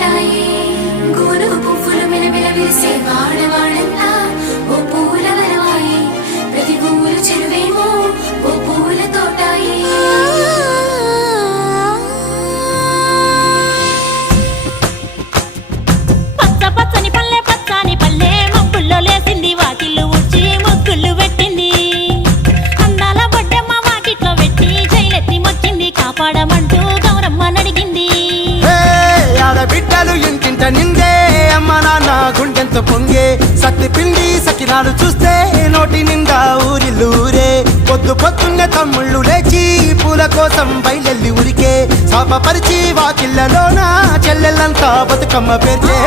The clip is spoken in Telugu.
తోటాయి గోను పువ్వులు మిలమిల విరిసే వాడవాడంతా ఓ పూల వరవాయి ప్రతి పువ్వులు చెరువేమో ఓ పూల తోటాయి పచ్చ పచ్చని పల్లె పచ్చని పల్లె మబ్బుల్లో లేసింది వాకిళ్ళు ఊడ్చి ముగ్గులు పెట్టింది అందాల బొడ్డమ్మ వాకిట్లో పెట్టి జైలెత్తి మొక్కింది కాపాడమంటూ గౌరమ్మ నడిగింది ఆడబిడ్డలు ఇంటింట నిందే అమ్మ నాన్న గుండెంతో పొంగే సత్తి పిండి సకినాలు చూస్తే నోటి నిండా ఊరిల్లూరే పొద్దు పొద్దున్నే తమ్ముళ్ళు లేచి పూల కోసం బయలెల్లి ఉరికే శాపపరిచి వాకిళ్ళలోన చెల్లెళ్ళంతా బతుకమ్మ పేర్చే